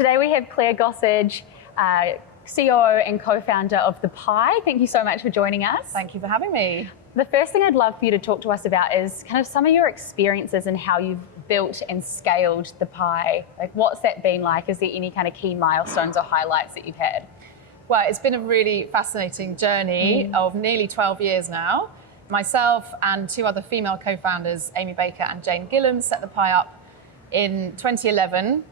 Today we have Clare Gossage, COO and co-founder of The Pie. Thank you so much for joining us. Thank you for having me. The first thing I'd love for you to talk to us about is kind of some of your experiences and how you've built and scaled The Pie. Like, what's that been like? Is there any kind of key milestones or highlights that you've had? Well, it's been a really fascinating journey of nearly 12 years now. Myself and two other female co-founders, Amy Baker and Jane Gillam, set The Pie up in 2011.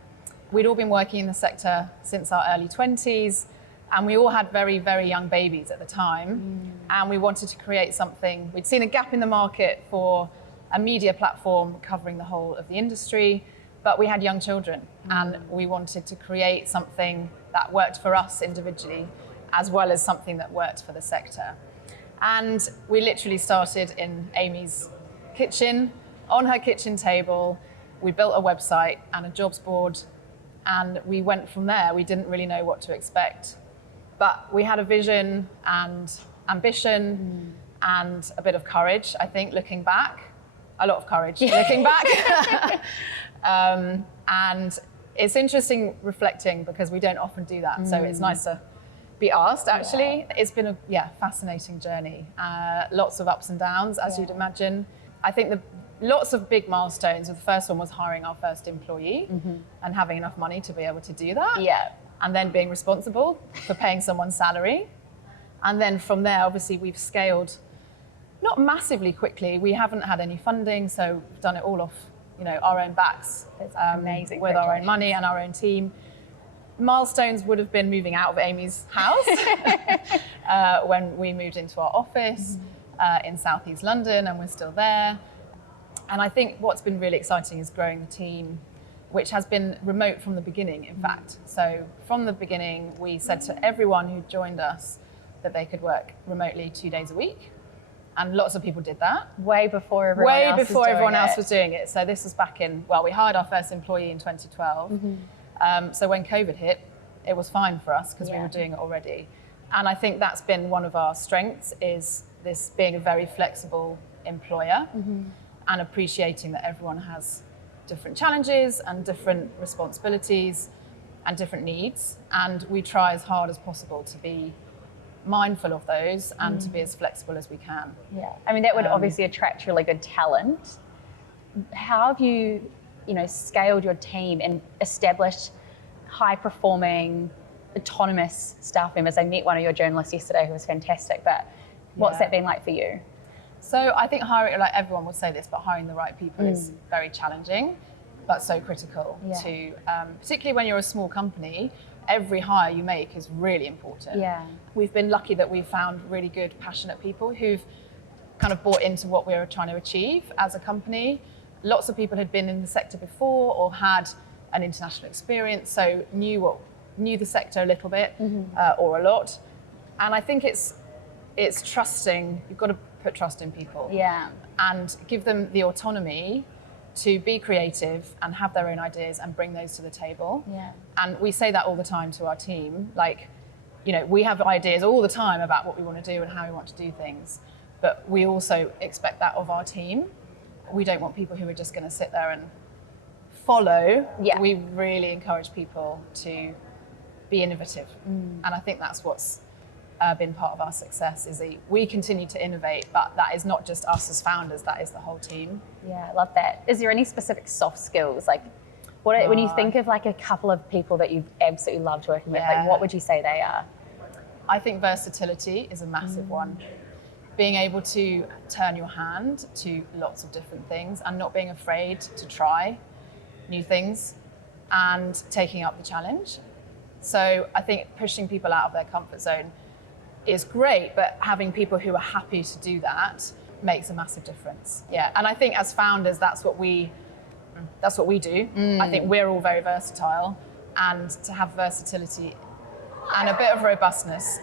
We'd all been working in the sector since our early 20s, and we all had very, very young babies at the time. And we wanted to create something. We'd seen a gap in the market for a media platform covering the whole of the industry, but we had young children, and we wanted to create something that worked for us individually, as well as something that worked for the sector. And we literally started in Amy's kitchen, on her kitchen table. We built a website and a jobs board, and we went from there. We didn't really know what to expect, but we had a vision and ambition and a bit of courage, I think, looking back. A lot of courage looking back. And it's interesting reflecting, because we don't often do that. So it's nice to be asked, actually. Yeah. It's been a fascinating journey. Lots of ups and downs, as you'd imagine. I think lots of big milestones. The first one was hiring our first employee and having enough money to be able to do that. Yeah. And then being responsible for paying someone's salary. And then from there, obviously, we've scaled not massively quickly. We haven't had any funding, so we've done it all off, our own backs. It's amazing. With our own money and our own team. Milestones would have been moving out of Amy's house when we moved into our office in Southeast London, and we're still there. And I think what's been really exciting is growing the team, which has been remote from the beginning, in fact. So from the beginning, we said to everyone who joined us that they could work remotely 2 days a week. And lots of people did that. Way before everyone else was doing it. So this was back in, we hired our first employee in 2012. So when COVID hit, it was fine for us because we were doing it already. And I think that's been one of our strengths, is this being a very flexible employer and appreciating that everyone has different challenges and different responsibilities and different needs. And we try as hard as possible to be mindful of those and to be as flexible as we can. Yeah, I mean, that would obviously attract really good talent. How have you, scaled your team and established high-performing, autonomous staff members? I met one of your journalists yesterday who was fantastic, but what's that been like for you? So I think hiring, like everyone will say this, but hiring the right people is very challenging, but so critical to, particularly when you're a small company. Every hire you make is really important. Yeah. We've been lucky that we've found really good, passionate people who've kind of bought into what we were trying to achieve as a company. Lots of people had been in the sector before or had an international experience, so knew the sector a little bit or a lot. And I think it's trusting. You've got to put trust in people. Yeah. And give them the autonomy to be creative and have their own ideas and bring those to the table. Yeah. And we say that all the time to our team. Like, we have ideas all the time about what we want to do and how we want to do things, but we also expect that of our team. We don't want people who are just going to sit there and follow. Yeah. We really encourage people to be innovative. And I think that's what's been part of our success, is we continue to innovate, but that is not just us as founders, that is the whole team. Yeah, I love that. Is there any specific soft skills? Like, when you think of like a couple of people that you've absolutely loved working with, like, what would you say they are? I think versatility is a massive one. Being able to turn your hand to lots of different things and not being afraid to try new things and taking up the challenge. So I think pushing people out of their comfort zone is great, but having people who are happy to do that makes a massive difference. Yeah, and I think as founders, that's what we do. I think we're all very versatile, and to have versatility and a bit of robustness,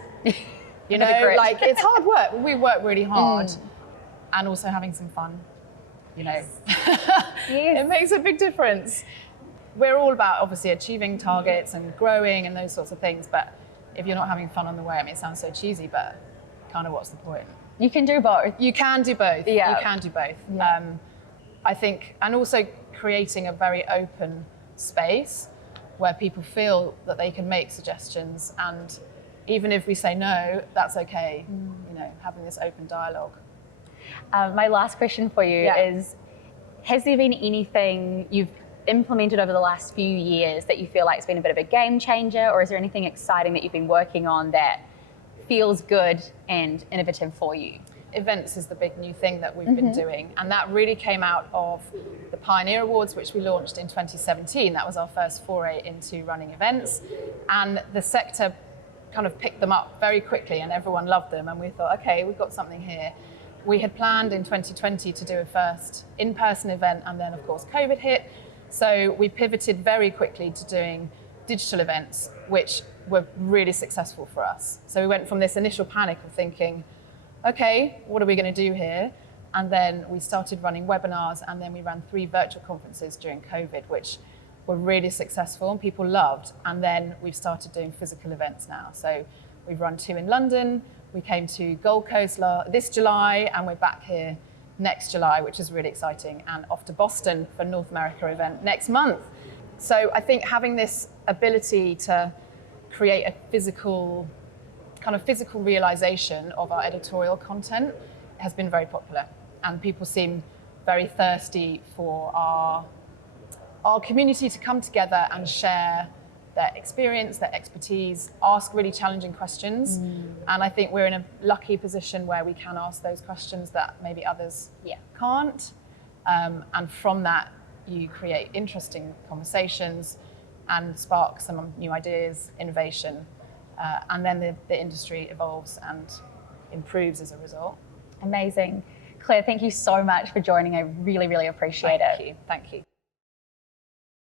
like, it's hard work. We work really hard, and also having some fun, It makes a big difference. We're all about obviously achieving targets and growing and those sorts of things, but if you're not having fun on the way, it sounds so cheesy, but kind of what's the point? You can do both. You can do both. Yeah. You can do both. Yeah. I think, and also creating a very open space where people feel that they can make suggestions, and even if we say no, that's okay. You know, having this open dialogue. My last question for you is, has there been anything you've implemented over the last few years that you feel like it's been a bit of a game changer, or is there anything exciting that you've been working on that feels good and innovative for you? Events is the big new thing that we've been doing, and that really came out of the Pioneer Awards, which we launched in 2017. That was our first foray into running events, and the sector kind of picked them up very quickly and everyone loved them, and we thought, okay, we've got something here. We had planned in 2020 to do a first in-person event, and then of course COVID hit, so we pivoted very quickly to doing digital events, which were really successful for us. So we went from this initial panic of thinking, okay, what are we going to do here? And then we started running webinars, and then we ran 3 virtual conferences during COVID, which were really successful and people loved. And then we've started doing physical events now. So we've run 2 in London. We came to Gold Coast this July, and we're back here next July, which is really exciting, and off to Boston for North America event next month. So I think having this ability to create a physical realization of our editorial content has been very popular, and people seem very thirsty for our community to come together and share their experience, their expertise, ask really challenging questions. And I think we're in a lucky position where we can ask those questions that maybe others can't. And from that, you create interesting conversations and spark some new ideas, innovation. And then the industry evolves and improves as a result. Amazing. Claire, thank you so much for joining. I really, really appreciate it. Thank you.